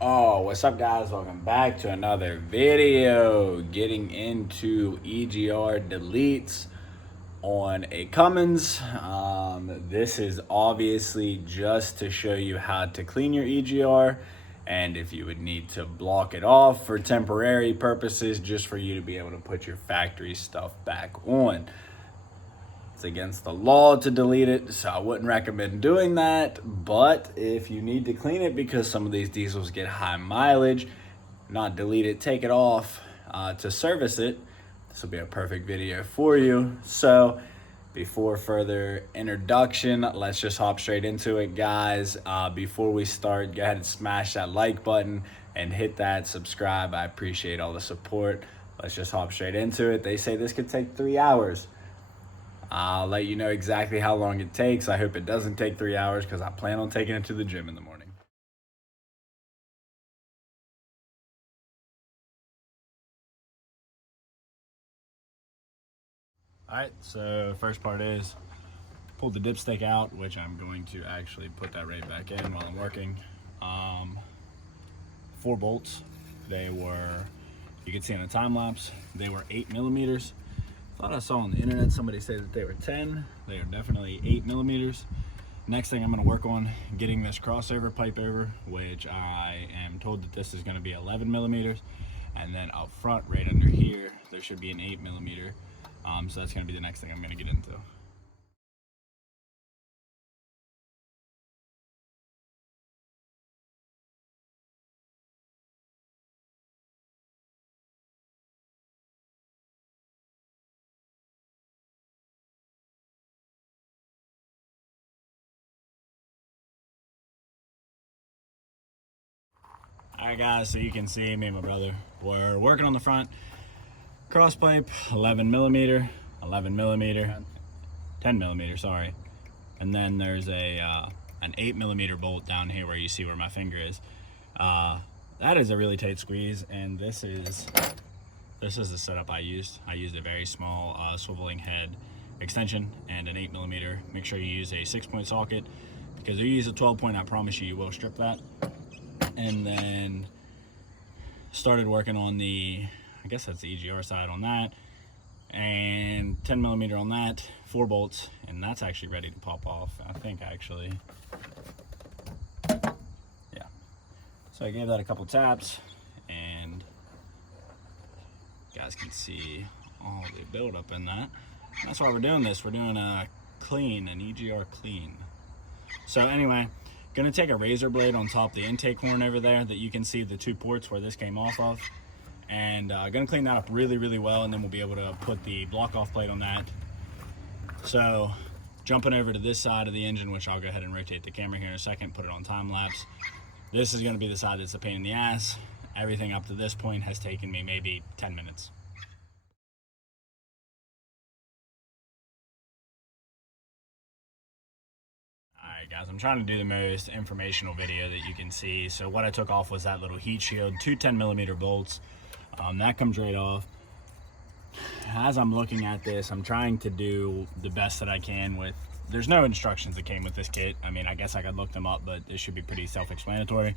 Oh, what's up, guys? Welcome back to another video. Getting into EGR deletes on a Cummins. This is obviously just to show you how to clean your EGR and if you would need to block it off for temporary purposes, just for you to be able to put your factory stuff back on. It's against the law to delete it, so I wouldn't recommend doing that. But if you need to clean it because some of these diesels get high mileage, not delete it, take it off to service it, this will be a perfect video for you. So before further introduction, let's just hop straight into it, guys. Before we start, go ahead and smash that like button and hit that subscribe. I appreciate all the support. Let's just hop straight into it. They say this could take 3 hours. I'll let you know exactly how long it takes. I hope it doesn't take 3 hours because I plan on taking it to the gym in the morning. All right, so first part is pull the dipstick out, which I'm going to actually put that right back in while I'm working. 4 bolts. They were, you can see in the time lapse, they were 8 millimeters. Thought I saw on the internet somebody say that they were 10. They are definitely 8 millimeters. Next thing I'm going to work on getting this crossover pipe over, which I am told that this is going to be 11 millimeters. And then up front, right under here, there should be an 8 millimeter. So that's going to be the next thing I'm going to get into. Alright guys, so you can see me and my brother, we're working on the front. Cross pipe, 11 millimeter, 11 millimeter, 10 millimeter, sorry. And then there's an 8 millimeter bolt down here where you see where my finger is. That is a really tight squeeze, and this is the setup I used. I used a very small swiveling head extension and an 8 millimeter. Make sure you use a 6-point socket, because if you use a 12-point, I promise you will strip that. And then started working on the, I guess that's the EGR side on that, and 10 millimeter on that, 4 bolts, and that's actually ready to pop off, I think, actually. Yeah. So I gave that a couple taps, and you guys can see all the buildup in that. That's why we're doing this. We're doing a clean, an EGR clean. So anyway, gonna take a razor blade on top of the intake horn over there that you can see the 2 ports where this came off of, and gonna clean that up really well, and then we'll be able to put the block off plate on that. So jumping over to this side of the engine, which I'll go ahead and rotate the camera here in a second, put it on time lapse. This is gonna be the side that's a pain in the ass. Everything up to this point has taken me maybe 10 minutes. Alright guys, I'm trying to do the most informational video that you can see. So what I took off was that little heat shield, 2 10 millimeter bolts. That comes right off. As I'm looking at this, I'm trying to do the best that I can with, there's no instructions that came with this kit. I mean, I guess I could look them up, but it should be pretty self-explanatory.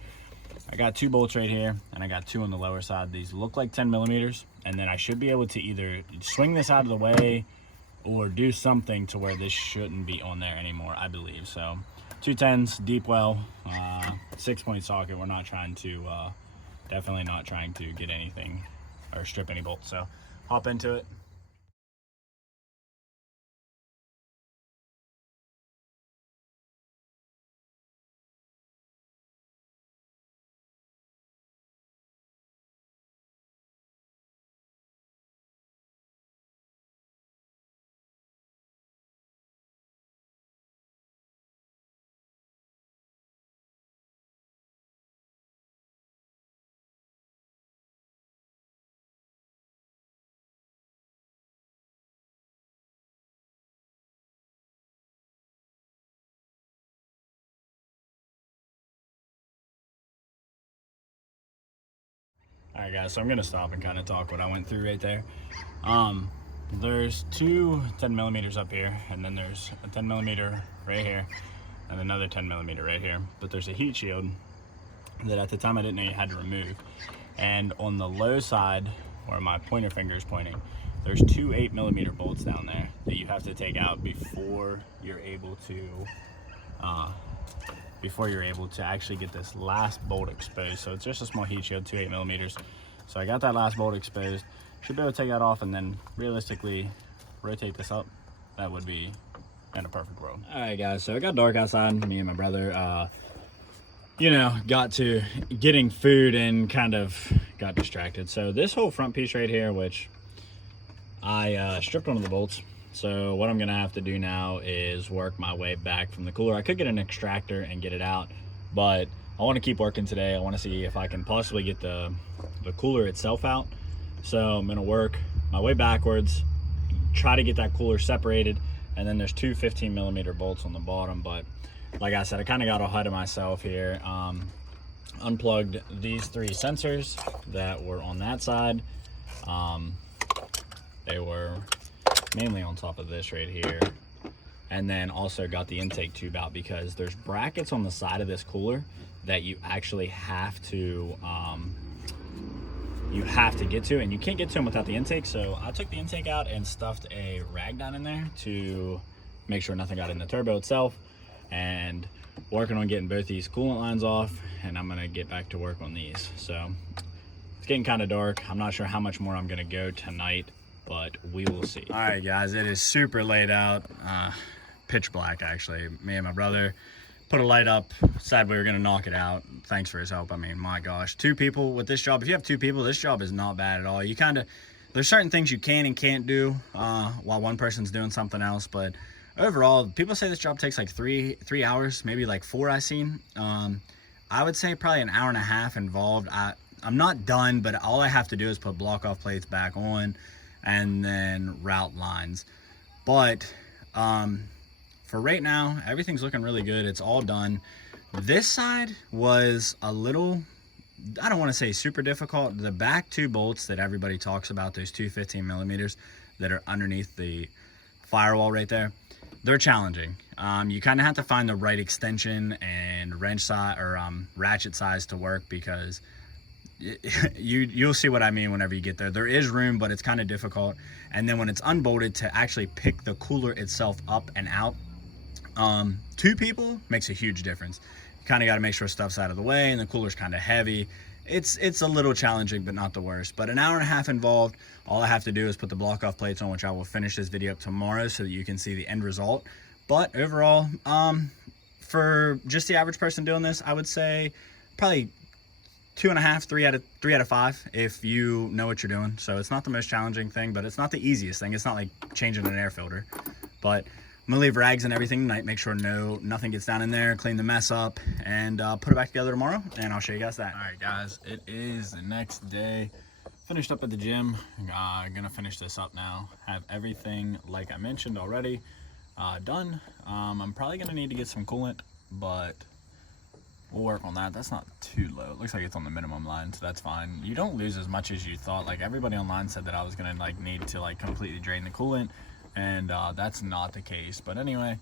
I got 2 bolts right here, and I got 2 on the lower side. These look like 10 millimeters, and then I should be able to either swing this out of the way or do something to where this shouldn't be on there anymore, I believe. So 2 10s, deep well, 6-point socket. We're not trying to, definitely not trying to get anything or strip any bolts. So hop into it. All right guys, so I'm gonna stop and kind of talk what I went through right there. There's 2 10 millimeters up here, and then there's a 10 millimeter right here, and another 10 millimeter right here. But there's a heat shield that at the time I didn't know you had to remove. And on the low side, where my pointer finger is pointing, there's two 8mm bolts down there that you have to take out before you're able to actually get this last bolt exposed. So it's just a small heat shield, two 8mm. So I got that last bolt exposed. Should be able to take that off and then realistically rotate this up. That would be in a perfect world. All right, guys, so it got dark outside. Me and my brother, you know, got to getting food and kind of got distracted. So this whole front piece right here, which I stripped one of the bolts. So what I'm gonna have to do now is work my way back from the cooler. I could get an extractor and get it out, but I wanna keep working today. I wanna see if I can possibly get the cooler itself out. So I'm gonna work my way backwards, try to get that cooler separated, and then there's two 15mm bolts on the bottom. But like I said, I kind of got ahead of myself here. Unplugged these three sensors that were on that side. They were mainly on top of this right here. And then also got the intake tube out because there's brackets on the side of this cooler that you actually have to get to, and you can't get to them without the intake. So I took the intake out and stuffed a rag down in there to make sure nothing got in the turbo itself, and working on getting both these coolant lines off, and I'm gonna get back to work on these. So it's getting kind of dark. I'm not sure how much more I'm gonna go tonight, but we will see. All right, guys, it is super late out, pitch black actually. Me and my brother put a light up, said we were gonna knock it out. Thanks for his help. I mean, my gosh, two people with this job. If you have two people, this job is not bad at all. You kind of, there's certain things you can and can't do while one person's doing something else, but overall, people say this job takes like three hours, maybe like 4 I've seen. I would say probably an hour and a half involved. I'm not done, but all I have to do is put block off plates back on and then route lines. But for right now, everything's looking really good. It's all done. This side was a little, I don't want to say super difficult. The back two bolts that everybody talks about, those two 15mm that are underneath the firewall right there, they're challenging. You kind of have to find the right extension and wrench size or ratchet size to work, because you'll see what I mean whenever you get there. There is room, but it's kind of difficult. And then when it's unbolted, to actually pick the cooler itself up and out, two people makes a huge difference. You kind of got to make sure stuff's out of the way, and the cooler's kind of heavy. It's a little challenging, but not the worst. But an hour and a half involved. All I have to do is put the block off plates on, which I will finish this video up tomorrow so that you can see the end result. But overall, for just the average person doing this, I would say probably 2.5, 3 out of 5 if you know what you're doing. So it's not the most challenging thing, but it's not the easiest thing. It's not like changing an air filter. But I'm gonna leave rags and everything tonight, make sure nothing gets down in there, clean the mess up, and put it back together tomorrow, and I'll show you guys that. All right, guys, it is the next day. Finished up at the gym. Gonna finish this up now. Have everything, like I mentioned already, done. I'm probably gonna need to get some coolant, but we'll work on that. That's not too low. It looks like it's on the minimum line, so that's fine. You don't lose as much as you thought. Like, everybody online said that I was gonna need to completely drain the coolant, and that's not the case. But anyway,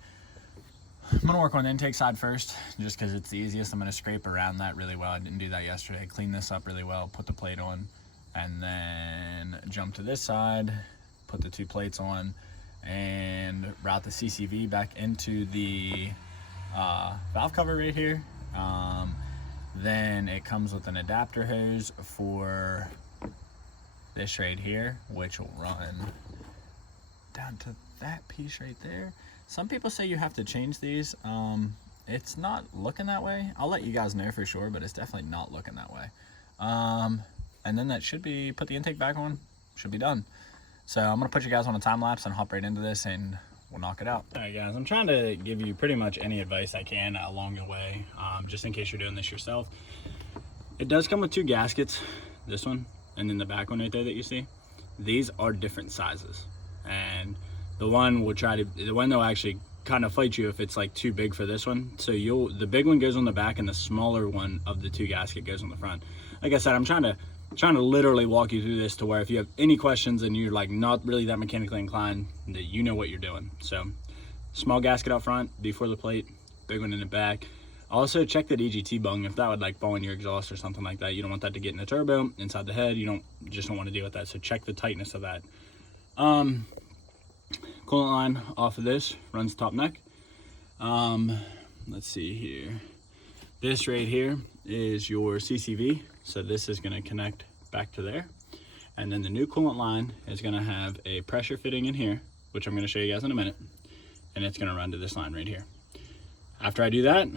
I'm gonna work on the intake side first, just because it's the easiest. I'm gonna scrape around that really well. I didn't do that yesterday. Clean this up really well, put the plate on, and then jump to this side, put the two plates on, and route the CCV back into the valve cover right here. Then it comes with an adapter hose for this right here, which will run down to that piece right there. Some people say you have to change these. It's not looking that way. I'll let you guys know for sure, but it's definitely not looking that way. And then that should be, put the intake back on, should be done. So I'm gonna put you guys on a time lapse and hop right into this, and we'll knock it out. All right, guys, I'm trying to give you pretty much any advice I can along the way, just in case you're doing this yourself. It does come with two gaskets, this one and then the back one right there that you see. These are different sizes, and the one they'll actually kind of fight you if it's like too big for this one. So the big one goes on the back, and the smaller one of the two gasket goes on the front. Like I said, I'm trying to literally walk you through this to where if you have any questions and you're like not really that mechanically inclined, that you know what you're doing. So small gasket up front before the plate, big one in the back. Also check the DGT bung if that would like fall in your exhaust or something like that. You don't want that to get in the turbo, inside the head. You just don't want to deal with that. So check the tightness of that. Coolant line off of this runs top neck. Let's see here. This right here is your CCV. So this is going to connect back to there. And then the new coolant line is going to have a pressure fitting in here, which I'm going to show you guys in a minute. And it's going to run to this line right here. After I do that,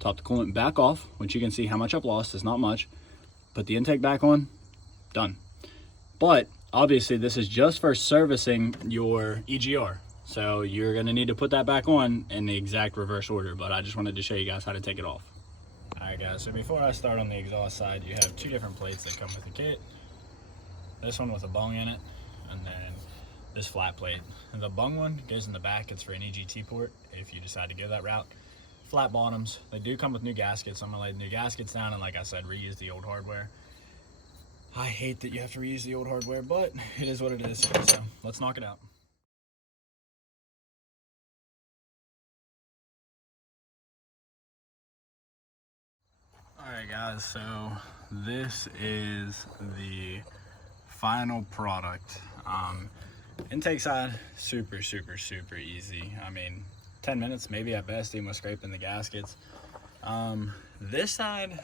top the coolant back off, which you can see how much I've lost is not much. Put the intake back on, done. But obviously this is just for servicing your EGR. So you're gonna need to put that back on in the exact reverse order, but I just wanted to show you guys how to take it off. All right guys, so before I start on the exhaust side, you have two different plates that come with the kit. This one with a bung in it, and then this flat plate. And the bung one goes in the back, it's for an EGT port if you decide to go that route. Flat bottoms, they do come with new gaskets. I'm gonna lay the new gaskets down and like I said, reuse the old hardware. I hate that you have to reuse the old hardware, but it is what it is. So let's knock it out. All right guys, so this is the final product. Intake side, super easy. I mean, 10 minutes maybe at best, even with scraping the gaskets. This side,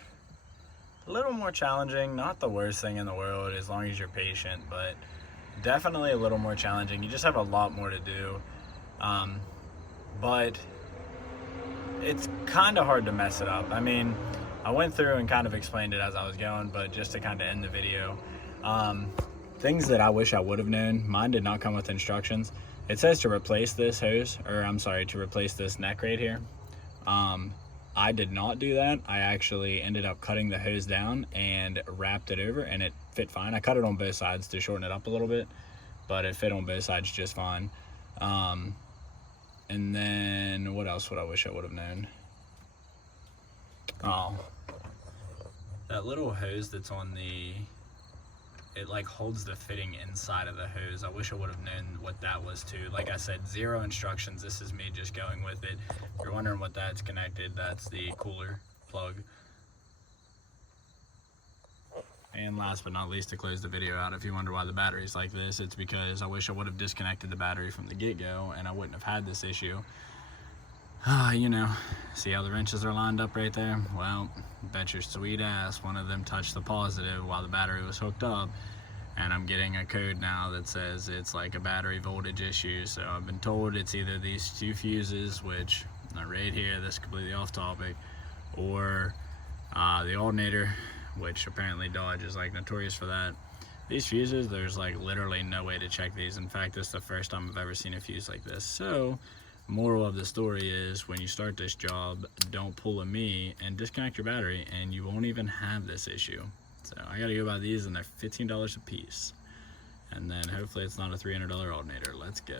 a little more challenging, not the worst thing in the world as long as you're patient, but definitely a little more challenging. You just have a lot more to do, but it's kind of hard to mess it up. I mean, I went through and kind of explained it as I was going, but just to kind of end the video, things that I wish I would have known, mine did not come with instructions. It says to replace this hose, or I'm sorry, to replace this neck right here. I did not do that. I actually ended up cutting the hose down and wrapped it over, and it fit fine. I cut it on both sides to shorten it up a little bit, but it fit on both sides just fine. And then what else would I wish I would have known? Oh, that little hose that's on the, it like holds the fitting inside of the hose. I wish I would have known what that was too. Like I said, zero instructions. This is me just going with it. If you're wondering what that's connected, that's the cooler plug. And last but not least, to close the video out, if you wonder why the battery's like this, it's because I wish I would have disconnected the battery from the get-go and I wouldn't have had this issue. You know, see how the wrenches are lined up right there? Well, bet your sweet ass one of them touched the positive while the battery was hooked up, and I'm getting a code now that says it's like a battery voltage issue. So I've been told it's either these two fuses, which are right here, this is completely off topic, or the alternator, which apparently Dodge is like notorious for that. These fuses, there's like literally no way to check these. In fact, this is the first time I've ever seen a fuse like this. So moral of the story is, when you start this job, don't pull a me and disconnect your battery and you won't even have this issue. So I gotta go buy these, and they're $15 a piece. And then hopefully it's not a $300 alternator. Let's go.